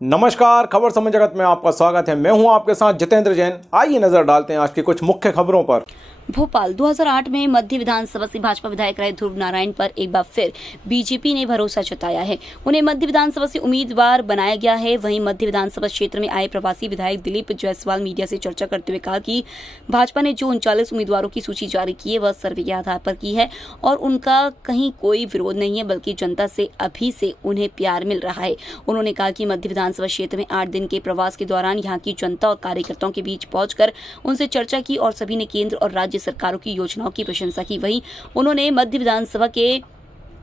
नमस्कार, खबर समय जगत में आपका स्वागत है। मैं हूं आपके साथ जितेंद्र जैन। आइए नजर डालते हैं आज की कुछ मुख्य खबरों पर। भोपाल 2008 में मध्य विधानसभा से भाजपा विधायक रहे ध्रुव नारायण पर एक बार फिर बीजेपी ने भरोसा जताया है। उन्हें मध्य विधानसभा से उम्मीदवार बनाया गया है। वहीं मध्य विधानसभा क्षेत्र में आए प्रवासी विधायक दिलीप जायसवाल मीडिया से चर्चा करते हुए कहा कि भाजपा ने जो 39 उम्मीदवारों की सूची जारी की है वह सर्वे के आधार पर की है और उनका कहीं कोई विरोध नहीं है, बल्कि जनता से अभी से उन्हें प्यार मिल रहा है। उन्होंने कहा कि मध्य विधानसभा क्षेत्र में 8 दिन के प्रवास के दौरान यहाँ की जनता और कार्यकर्ताओं के बीच पहुंचकर उनसे चर्चा की और सभी ने केंद्र और राज्य सरकारों की योजनाओं की प्रशंसा की। वहीं उन्होंने मध्य विधानसभा के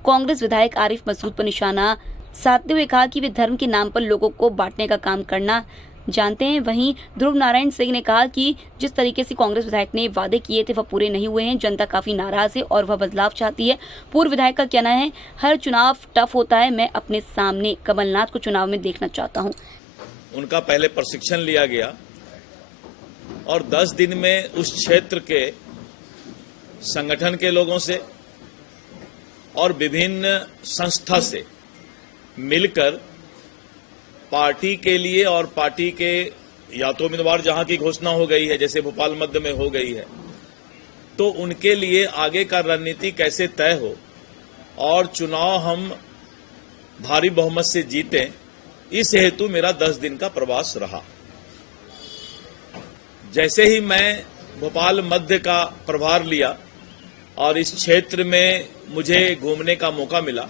कांग्रेस विधायक आरिफ मसूद पर निशाना साधते हुए कहा कि वे धर्म के नाम पर लोगों को बांटने का काम करना जानते हैं। वहीं ध्रुव नारायण सिंह ने कहा कि जिस तरीके से कांग्रेस विधायक ने वादे किए थे वह पूरे नहीं हुए हैं। जनता काफी नाराज है और वह बदलाव चाहती है। पूर्व विधायक का कहना है, हर चुनाव टफ होता है, मैं अपने सामने कमलनाथ को चुनाव में देखना चाहता हूँ। उनका पहले प्रशिक्षण लिया गया और 10 दिन में उस क्षेत्र के संगठन के लोगों से और विभिन्न संस्था से मिलकर पार्टी के लिए और पार्टी के या तो उम्मीदवार जहां की घोषणा हो गई है, जैसे भोपाल मध्य में हो गई है, तो उनके लिए आगे का रणनीति कैसे तय हो और चुनाव हम भारी बहुमत से जीतें, इस हेतु मेरा 10 दिन का प्रवास रहा। जैसे ही मैं भोपाल मध्य का प्रभार लिया और इस क्षेत्र में मुझे घूमने का मौका मिला,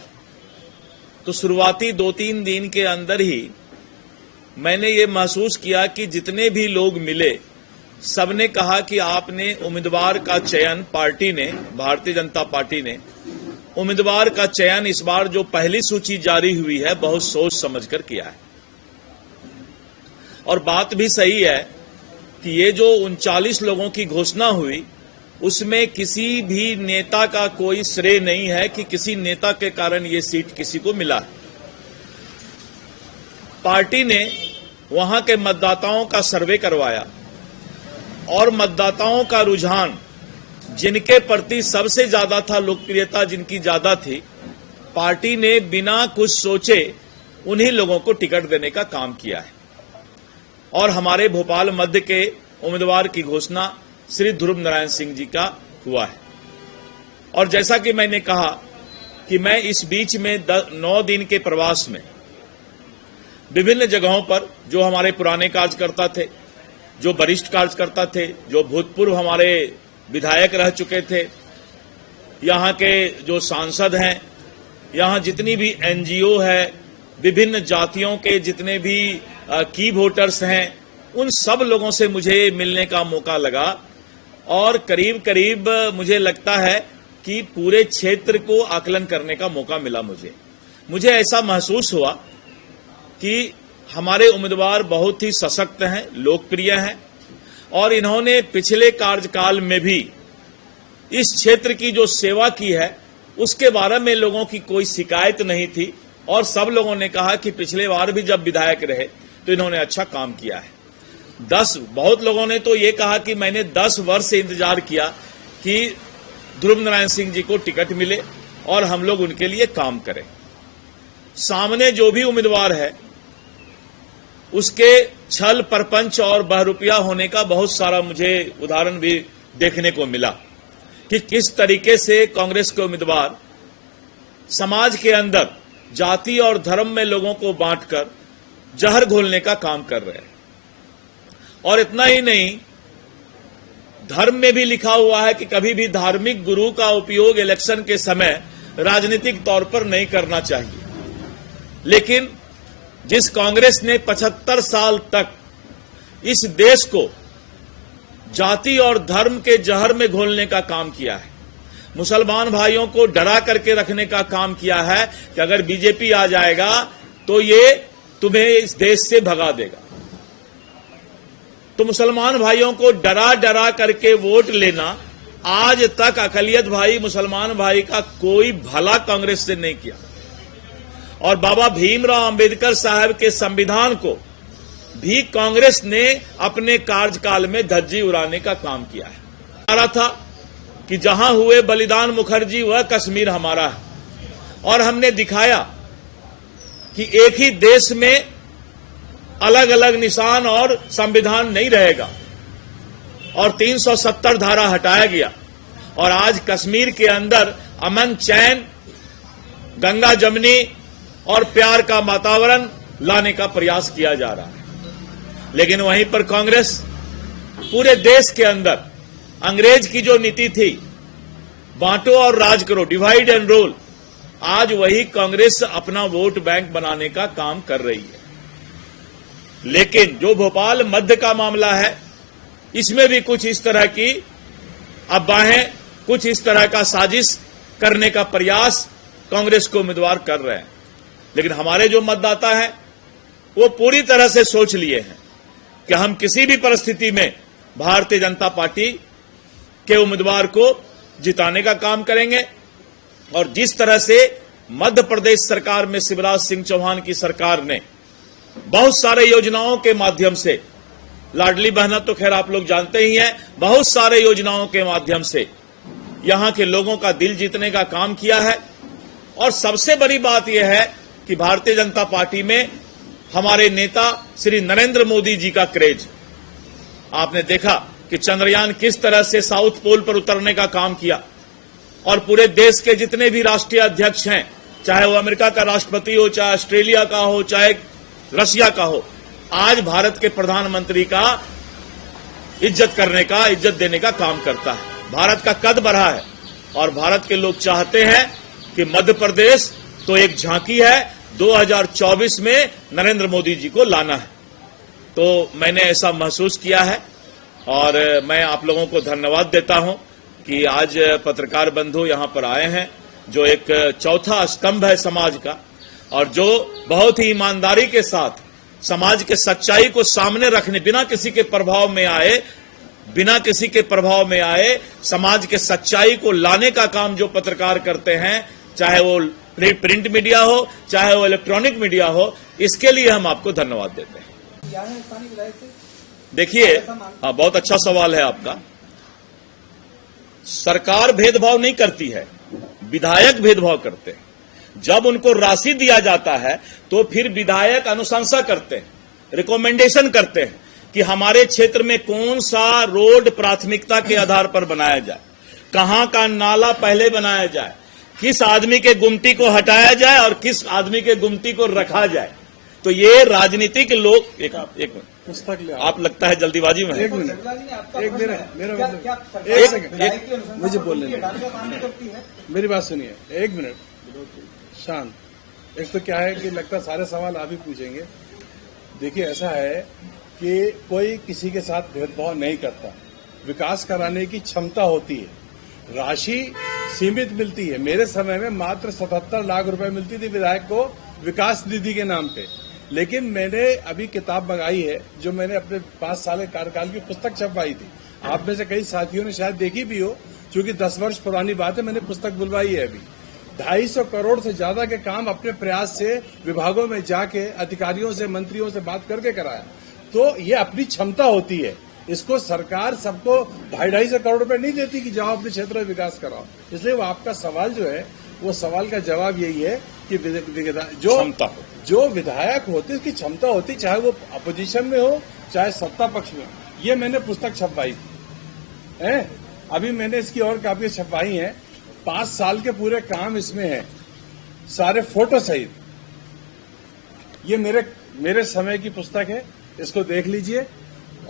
तो शुरुआती 2-3 दिन के अंदर ही मैंने ये महसूस किया कि जितने भी लोग मिले सबने कहा कि आपने उम्मीदवार का चयन, पार्टी ने, भारतीय जनता पार्टी ने उम्मीदवार का चयन इस बार जो पहली सूची जारी हुई है बहुत सोच समझकर किया है। और बात भी सही है कि ये जो 39 लोगों की घोषणा हुई उसमें किसी भी नेता का कोई श्रेय नहीं है कि किसी नेता के कारण ये सीट किसी को मिला है। पार्टी ने वहां के मतदाताओं का सर्वे करवाया और मतदाताओं का रुझान जिनके प्रति सबसे ज्यादा था, लोकप्रियता जिनकी ज्यादा थी, पार्टी ने बिना कुछ सोचे उन्हीं लोगों को टिकट देने का काम किया है। और हमारे भोपाल मध्य के उम्मीदवार की घोषणा श्री ध्रुव नारायण सिंह जी का हुआ है। और जैसा कि मैंने कहा कि मैं इस बीच में 9 दिन के प्रवास में विभिन्न जगहों पर जो हमारे पुराने कार्यकर्ता थे, जो वरिष्ठ कार्यकर्ता थे, जो भूतपूर्व हमारे विधायक रह चुके थे, यहाँ के जो सांसद हैं, यहाँ जितनी भी एनजीओ है, विभिन्न जातियों के जितने भी की वोटर्स हैं, उन सब लोगों से मुझे मिलने का मौका लगा और करीब करीब मुझे लगता है कि पूरे क्षेत्र को आकलन करने का मौका मिला। मुझे ऐसा महसूस हुआ कि हमारे उम्मीदवार बहुत ही सशक्त हैं, लोकप्रिय हैं और इन्होंने पिछले कार्यकाल में भी इस क्षेत्र की जो सेवा की है उसके बारे में लोगों की कोई शिकायत नहीं थी और सब लोगों ने कहा कि पिछले बार भी जब विधायक रहे तो इन्होंने अच्छा काम किया है। बहुत लोगों ने तो ये कहा कि मैंने 10 वर्ष से इंतजार किया कि ध्रुव नारायण सिंह जी को टिकट मिले और हम लोग उनके लिए काम करें। सामने जो भी उम्मीदवार है उसके छल परपंच और बहरूपिया होने का बहुत सारा मुझे उदाहरण भी देखने को मिला कि किस तरीके से कांग्रेस के उम्मीदवार समाज के अंदर जाति और धर्म में लोगों को बांटकर जहर घोलने का काम कर रहे हैं। और इतना ही नहीं, धर्म में भी लिखा हुआ है कि कभी भी धार्मिक गुरु का उपयोग इलेक्शन के समय राजनीतिक तौर पर नहीं करना चाहिए। लेकिन जिस कांग्रेस ने 75 साल तक इस देश को जाति और धर्म के जहर में घोलने का काम किया है, मुसलमान भाइयों को डरा करके रखने का काम किया है कि अगर बीजेपी आ जाएगा तो ये तुम्हें इस देश से भगा देगा, तो मुसलमान भाइयों को डरा डरा करके वोट लेना, आज तक अकलियत भाई, मुसलमान भाई का कोई भला कांग्रेस से नहीं किया। और बाबा भीमराव अंबेडकर साहब के संविधान को भी कांग्रेस ने अपने कार्यकाल में धज्जी उड़ाने का काम किया है। नारा था कि जहां हुए बलिदान मुखर्जी वह कश्मीर हमारा है। और हमने दिखाया कि एक ही देश में अलग अलग निशान और संविधान नहीं रहेगा और 370 धारा हटाया गया और आज कश्मीर के अंदर अमन, चैन, गंगा जमनी और प्यार का वातावरण लाने का प्रयास किया जा रहा है। लेकिन वहीं पर कांग्रेस पूरे देश के अंदर अंग्रेज की जो नीति थी, बांटो और राज करो, डिवाइड एंड रूल, आज वही कांग्रेस अपना वोट बैंक बनाने का काम कर रही है। लेकिन जो भोपाल मध्य का मामला है, इसमें भी कुछ इस तरह की अफवाहें, कुछ इस तरह का साजिश करने का प्रयास कांग्रेस को उम्मीदवार कर रहे हैं। लेकिन हमारे जो मतदाता हैं वो पूरी तरह से सोच लिए हैं कि हम किसी भी परिस्थिति में भारतीय जनता पार्टी के उम्मीदवार को जिताने का काम करेंगे। और जिस तरह से मध्य प्रदेश सरकार में शिवराज सिंह चौहान की सरकार ने बहुत सारे योजनाओं के माध्यम से, लाडली बहना तो खैर आप लोग जानते ही हैं, बहुत सारे योजनाओं के माध्यम से यहां के लोगों का दिल जीतने का काम किया है। और सबसे बड़ी बात यह है कि भारतीय जनता पार्टी में हमारे नेता श्री नरेंद्र मोदी जी का क्रेज, आपने देखा कि चंद्रयान किस तरह से साउथ पोल पर उतरने का काम किया और पूरे देश के जितने भी राष्ट्रीय अध्यक्ष हैं, चाहे वो अमेरिका का राष्ट्रपति हो, चाहे ऑस्ट्रेलिया का हो, चाहे रशिया का हो, आज भारत के प्रधानमंत्री का इज्जत करने का, इज्जत देने का काम करता है। भारत का कद बढ़ा है और भारत के लोग चाहते हैं कि मध्य प्रदेश तो एक झांकी है, 2024 में नरेंद्र मोदी जी को लाना है। तो मैंने ऐसा महसूस किया है और मैं आप लोगों को धन्यवाद देता हूं कि आज पत्रकार बंधु यहां पर आए हैं, जो एक चौथा स्तंभ है समाज का और जो बहुत ही ईमानदारी के साथ समाज के सच्चाई को सामने रखने, बिना किसी के प्रभाव में आए समाज के सच्चाई को लाने का काम जो पत्रकार करते हैं, चाहे वो प्रिंट मीडिया हो, चाहे वो इलेक्ट्रॉनिक मीडिया हो, इसके लिए हम आपको धन्यवाद देते हैं। देखिए, हाँ, बहुत अच्छा सवाल है आपका। सरकार भेदभाव नहीं करती है, विधायक भेदभाव करते हैं। जब उनको राशि दिया जाता है तो फिर विधायक अनुशंसा करते हैं, रिकमेंडेशन करते हैं कि हमारे क्षेत्र में कौन सा रोड प्राथमिकता के आधार पर बनाया जाए, कहां का नाला पहले बनाया जाए, किस आदमी के गुमटी को हटाया जाए और किस आदमी के गुमटी को रखा जाए। तो ये राजनीतिक लोग, एक मिनट, आप लगता है जल्दीबाजी में। एक मिनट, मुझे बोलने दीजिए, मेरी बात सुनिए, एक मिनट शांत। एक तो क्या है कि लगता सारे सवाल आप ही पूछेंगे। देखिए, ऐसा है कि कोई किसी के साथ भेदभाव नहीं करता, विकास कराने की क्षमता होती है, राशि सीमित मिलती है। मेरे समय में मात्र 77 लाख रुपए मिलती थी विधायक को विकास निधि के नाम पे। लेकिन मैंने अभी किताब मंगाई है, जो मैंने अपने 5 साल के कार्यकाल की पुस्तक छपवाई थी। आप में से कई साथियों ने शायद देखी भी हो, क्योंकि 10 वर्ष पुरानी बात है, मैंने पुस्तक बुलवाई है। अभी 250 करोड़ से ज्यादा के काम अपने प्रयास से विभागों में जाके अधिकारियों से, मंत्रियों से बात करके कराया। तो ये अपनी क्षमता होती है। इसको सरकार सबको 250 करोड़ रुपए नहीं देती कि जाओ अपने क्षेत्र में विकास कराओ। इसलिए वो आपका सवाल जो है, वो सवाल का जवाब यही है कि जो विधायक होते उसकी क्षमता होती, चाहे वो अपोजिशन में हो चाहे सत्ता पक्ष में हो। ये मैंने पुस्तक छपवाई है, अभी मैंने इसकी और काफी छपवाई है। 5 साल के पूरे काम इसमें है, सारे फोटो सहित। ये मेरे समय की पुस्तक है, इसको देख लीजिए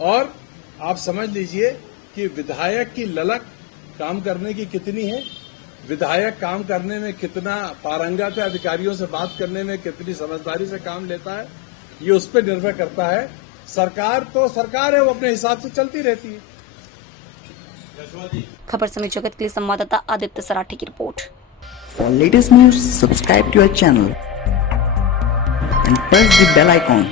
और आप समझ लीजिए कि विधायक की ललक काम करने की कितनी है, विधायक काम करने में कितना पारंगत है, अधिकारियों से बात करने में कितनी समझदारी से काम लेता है, ये उस पर निर्भर करता है। सरकार तो सरकार है, वो अपने हिसाब से चलती रहती है। खबर समय जगत के लिए संवाददाता आदित्य सराठी की report. For latest news, subscribe to our channel and press the bell icon.